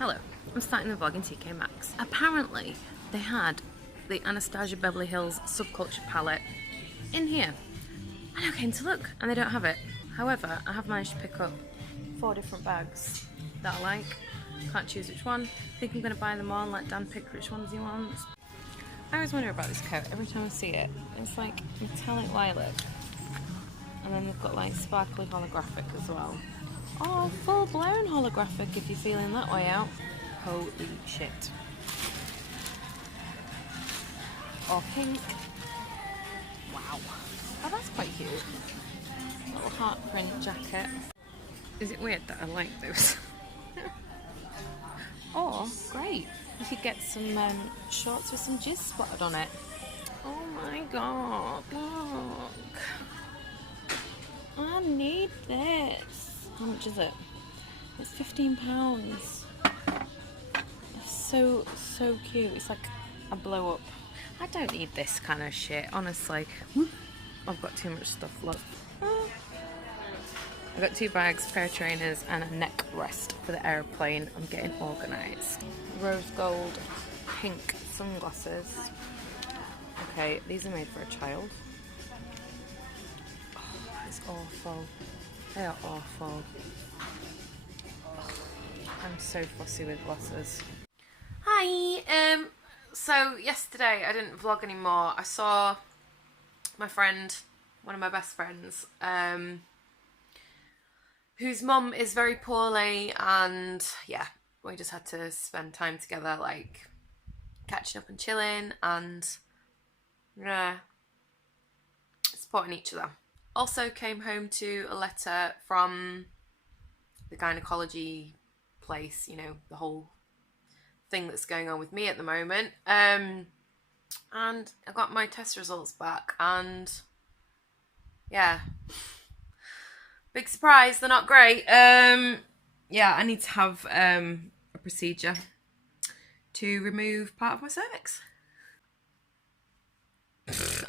Hello, I'm starting the vlog in TK Maxx. Apparently, they had the Anastasia Beverly Hills Subculture palette in here. And I came to look, and they don't have it. However, I have managed to pick up 4 different bags that I like. Can't choose which one. I think I'm going to buy them all and let Dan pick which ones he wants. I always wonder about this coat every time I see it. It's like metallic lilac. And then they've got like sparkly holographic as well. Oh, full blown holographic if you're feeling that way out. Holy shit. Or pink. Wow. Oh, that's quite cute. Little heart print jacket. Is it weird that I like those? Or, great, you could get some shorts with some jizz spotted on it. Oh my god, look. I need this. How much is it? It's £15. It's so cute. It's like a blow up. I don't need this kind of shit, honestly. I've got too much stuff, look. I've got 2 bags, pair of trainers and a neck rest for the aeroplane. I'm getting organised. Rose gold pink sunglasses. Okay, these are made for a child. Oh, it's awful. They are awful. Oh, I'm so fussy with glasses. Hi! So yesterday I didn't vlog anymore. I saw my friend, one of my best friends, whose mum is very poorly, and yeah, we just had to spend time together, like catching up and chilling and supporting each other. Also came home to a letter from the gynecology place, you know, the whole thing that's going on with me at the moment. And I got my test results back, and yeah, big surprise, they're not great. Yeah, I need to have a procedure to remove part of my cervix.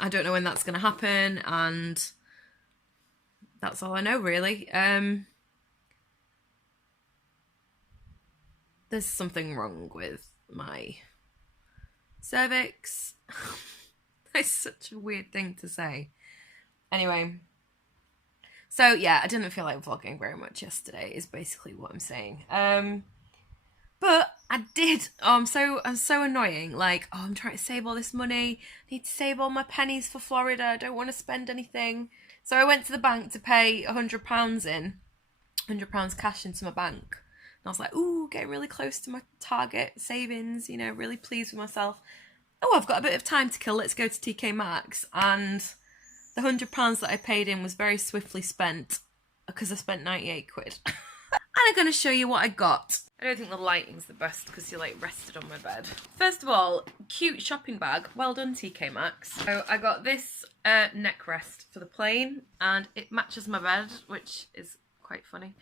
I don't know when that's going to happen, and that's all I know, really. There's something wrong with my cervix. That's such a weird thing to say. Anyway. So yeah, I didn't feel like vlogging very much yesterday, is basically what I'm saying. But I did. Oh, I'm so annoying. Like, oh, I'm trying to save all this money. I need to save all my pennies for Florida. I don't want to spend anything. So I went to the bank to pay £100 in, £100 cash into my bank. And I was like, ooh, getting really close to my target savings, you know, really pleased with myself. Oh, I've got a bit of time to kill. Let's go to TK Maxx. And the £100 that I paid in was very swiftly spent because I spent 98 quid. And I'm going to show you what I got. I don't think the lighting's the best because you're like rested on my bed. First of all, cute shopping bag. Well done, TK Maxx. So I got this neck rest for the plane, and it matches my bed, which is quite funny.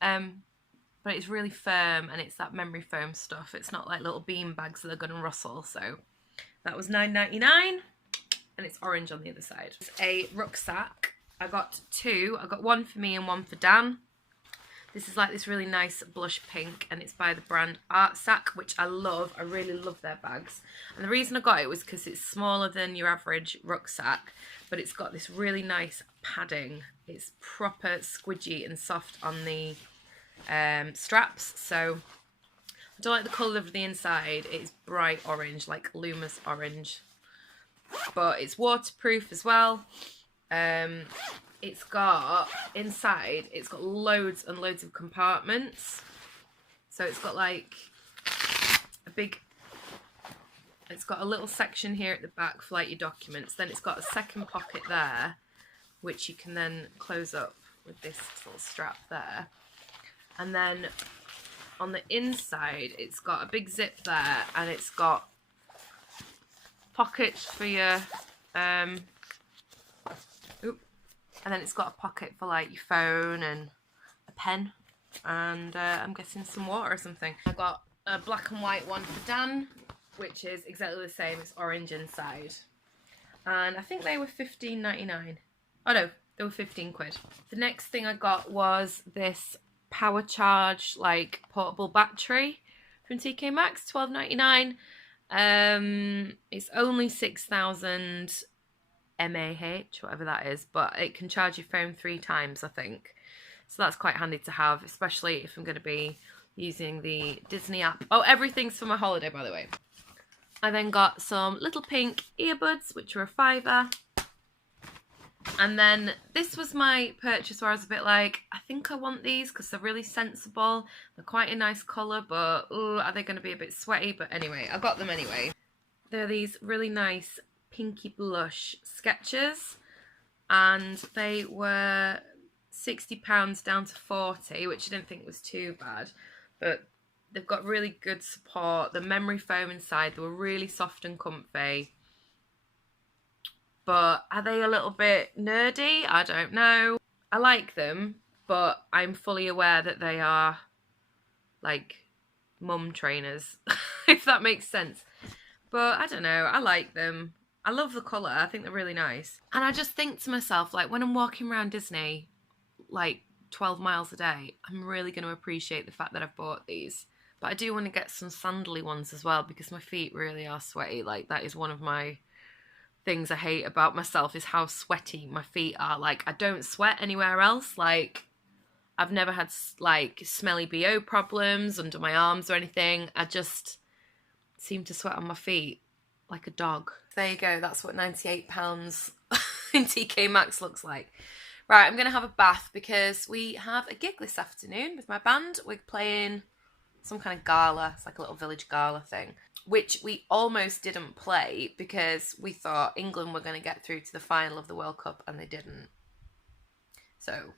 But it's really firm, and it's that memory foam stuff. It's not like little bean bags that are going to rustle. So that was £9.99. And it's orange on the other side. It's a rucksack. I got 2. I got one for me and one for Dan. This is like this really nice blush pink, and it's by the brand Artsac, which I love. I really love their bags. And the reason I got it was because it's smaller than your average rucksack, but it's got this really nice padding. It's proper squidgy and soft on the straps. So I don't like the colour of the inside. It's bright orange, like Lumus orange. But it's waterproof as well. It's got, inside, it's got loads and loads of compartments. So it's got like a big, it's got a little section here at the back for like your documents. Then it's got a second pocket there, which you can then close up with this little strap there. And then on the inside, it's got a big zip there, and it's got pockets for your and then it's got a pocket for like your phone and a pen, and I'm guessing some water or something. I got a black and white one for Dan, which is exactly the same. It's orange inside, and I think they were £15.99. Oh no, they were 15 quid. The next thing I got was this power charge like portable battery from TK Maxx, $12.99. It's only 6,000 mAh, whatever that is, but it can charge your phone 3 times, I think. So that's quite handy to have, especially if I'm going to be using the Disney app. Oh, everything's for my holiday, by the way. I then got some little pink earbuds, which were a £5. And then this was my purchase where I was a bit like, I think I want these because they're really sensible. They're quite a nice colour, but ooh, are they going to be a bit sweaty? But anyway, I got them anyway. They're these really nice pinky blush sketches, and they were £60 down to 40, which I didn't think was too bad. But they've got really good support. The memory foam inside, they were really soft and comfy. But are they a little bit nerdy? I don't know. I like them, but I'm fully aware that they are like mum trainers, if that makes sense. But I don't know, I like them. I love the colour, I think they're really nice. And I just think to myself, like when I'm walking around Disney, like 12 miles a day, I'm really going to appreciate the fact that I've bought these. But I do want to get some sandally ones as well, because my feet really are sweaty. Like that is one of my things I hate about myself, is how sweaty my feet are. Like I don't sweat anywhere else. Like I've never had like smelly BO problems under my arms or anything. I just seem to sweat on my feet like a dog. There you go, that's what £98 in TK Maxx looks like. Right, I'm going to have a bath because we have a gig this afternoon with my band. We're playing some kind of gala. It's like a little village gala thing, which we almost didn't play because we thought England were going to get through to the final of the World Cup and they didn't. So,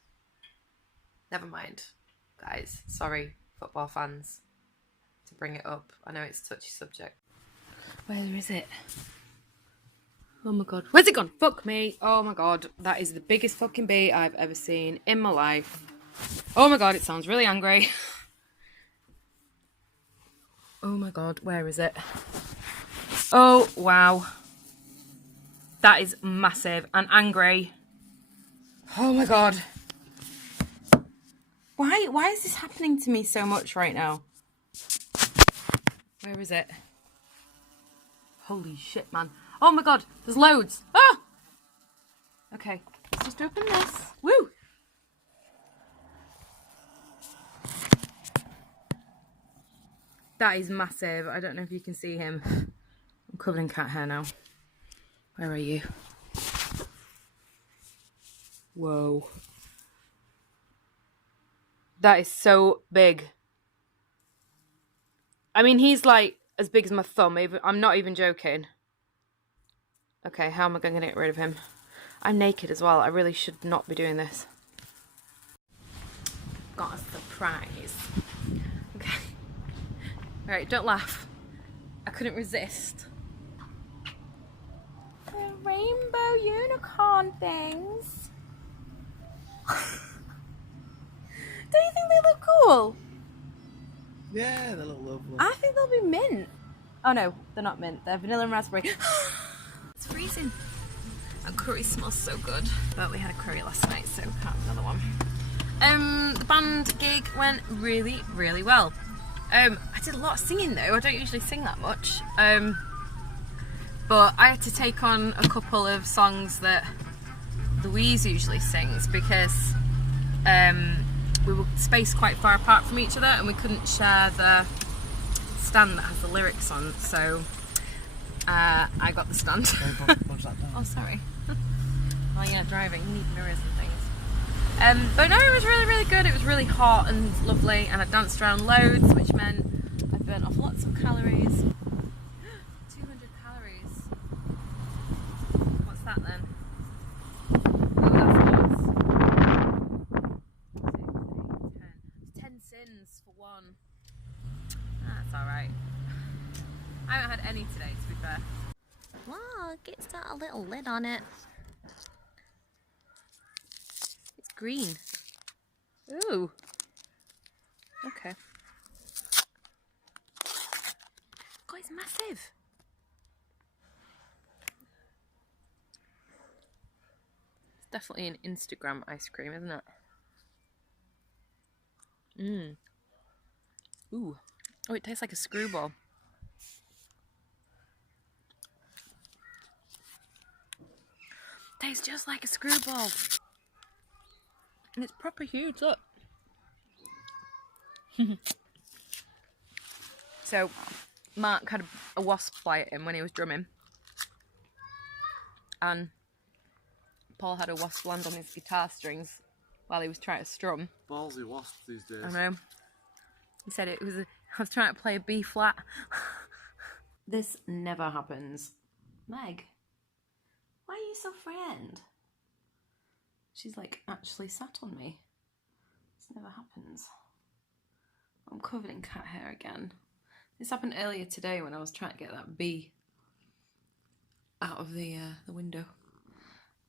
never mind, guys. Sorry, football fans, to bring it up. I know it's a touchy subject. Where is it? Oh my god. Where's it gone? Fuck me. Oh my god. That is the biggest fucking bee I've ever seen in my life. Oh my god, it sounds really angry. Oh my god, where is it? Oh, wow. That is massive and angry. Oh my god. Why is this happening to me so much right now? Where is it? Holy shit, man. Oh my god, there's loads. Ah! Okay, let's just open this. Woo! That is massive. I don't know if you can see him. I'm covered in cat hair now. Where are you? Whoa. That is so big. I mean, he's like as big as my thumb. I'm not even joking. Okay, how am I going to get rid of him? I'm naked as well. I really should not be doing this. Got a surprise. Okay. Alright, don't laugh. I couldn't resist. The rainbow unicorn things. Don't you think they look cool? Yeah, they look lovely. I think they'll be mint. Oh no, they're not mint. They're vanilla and raspberry. It's freezing. And curry smells so good. But we had a curry last night, so can't have another one. The band gig went really, really well. I did a lot of singing though. I don't usually sing that much. But I had to take on a couple of songs that Louise usually sings because we were spaced quite far apart from each other and we couldn't share the stand that has the lyrics on, so I got the stand. Oh, sorry. Well, yeah, driving, you need mirrors and things. But no, it was really, really good. It was really hot and lovely, and I danced around loads, which meant I burnt off lots of calories. 200 calories. What's that then? Oh, that's lots. 10 sins for one. That's alright. I haven't had any today, to be fair. Look, it's got a little lid on it. It's green. Ooh. Okay. God, it's massive. It's definitely an Instagram ice cream, isn't it? Mmm. Ooh. Oh, it tastes like a screwball. Tastes just like a screwball. And it's proper huge, look. So, Mark had a wasp fly at him when he was drumming. And Paul had a wasp land on his guitar strings while he was trying to strum. Ballsy wasp these days. I know. He said it was I was trying to play a B flat. This never happens. Meg, why are you so friend? She's like actually sat on me. This never happens. I'm covered in cat hair again. This happened earlier today when I was trying to get that bee out of the window.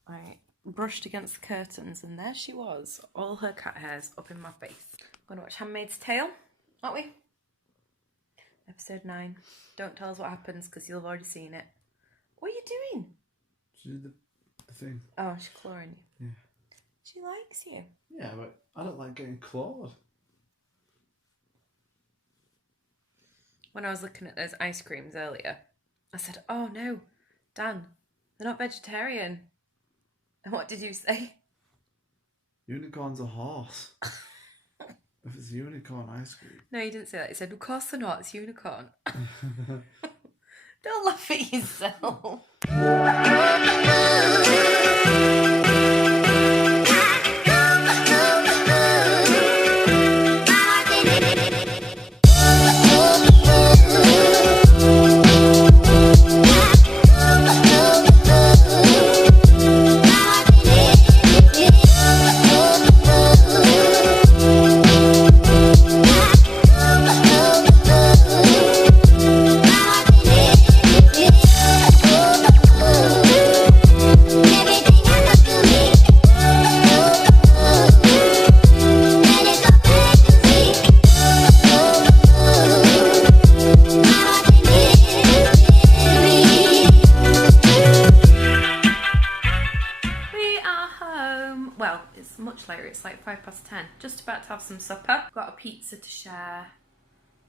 I brushed against the curtains and there she was, all her cat hairs up in my face. I'm gonna watch Handmaid's Tale, aren't we? Episode 9. Don't tell us what happens because you'll have already seen it. What are you doing? She did the thing. Oh, she's clawing you. Yeah. She likes you. Yeah, but I don't like getting clawed. When I was looking at those ice creams earlier, I said, oh no, Dan, they're not vegetarian. And what did you say? Unicorn's a horse. If it's unicorn ice cream. No, you didn't say that. You said, of course they're not, it's unicorn. Don't laugh at yourself. Well, it's much later, it's like 10:05. Just about to have some supper. Got a pizza to share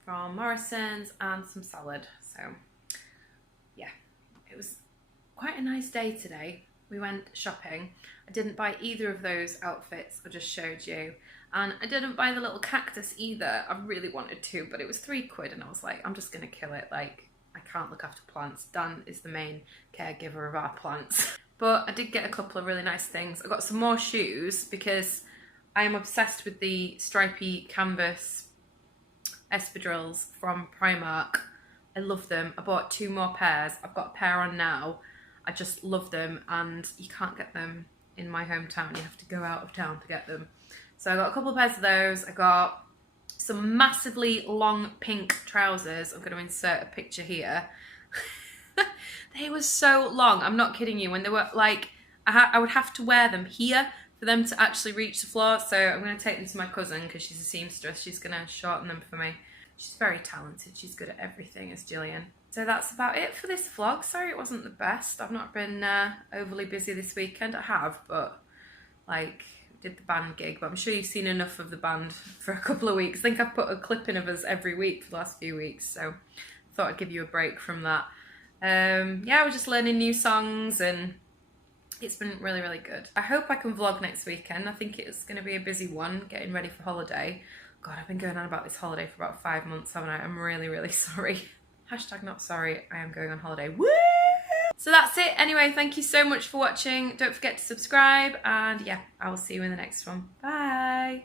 from Morrison's and some salad. So, yeah, it was quite a nice day today. We went shopping. I didn't buy either of those outfits I just showed you. And I didn't buy the little cactus either. I really wanted to, but it was £3 and I was like, I'm just gonna kill it. Like, I can't look after plants. Dan is the main caregiver of our plants. But I did get a couple of really nice things. I got some more shoes because I am obsessed with the stripy canvas espadrilles from Primark. I love them. I bought 2 more pairs. I've got a pair on now. I just love them and you can't get them in my hometown. You have to go out of town to get them. So I got a couple of pairs of those. I got some massively long pink trousers. I'm going to insert a picture here. They were so long. I'm not kidding you. When they were like, I would have to wear them here for them to actually reach the floor. So I'm going to take them to my cousin because she's a seamstress. She's going to shorten them for me. She's very talented. She's good at everything, as Gillian. So that's about it for this vlog. Sorry it wasn't the best. I've not been overly busy this weekend. I have, but like, did the band gig. But I'm sure you've seen enough of the band for a couple of weeks. I think I've put a clip in of us every week for the last few weeks. So I thought I'd give you a break from that. Yeah, we're just learning new songs and it's been really, really good. I hope I can vlog next weekend. I think it's going to be a busy one, getting ready for holiday. God, I've been going on about this holiday for about 5 months, haven't I? I'm really, really sorry. Hashtag not sorry, I am going on holiday. Woo! So that's it. Anyway, thank you so much for watching. Don't forget to subscribe and yeah, I will see you in the next one. Bye!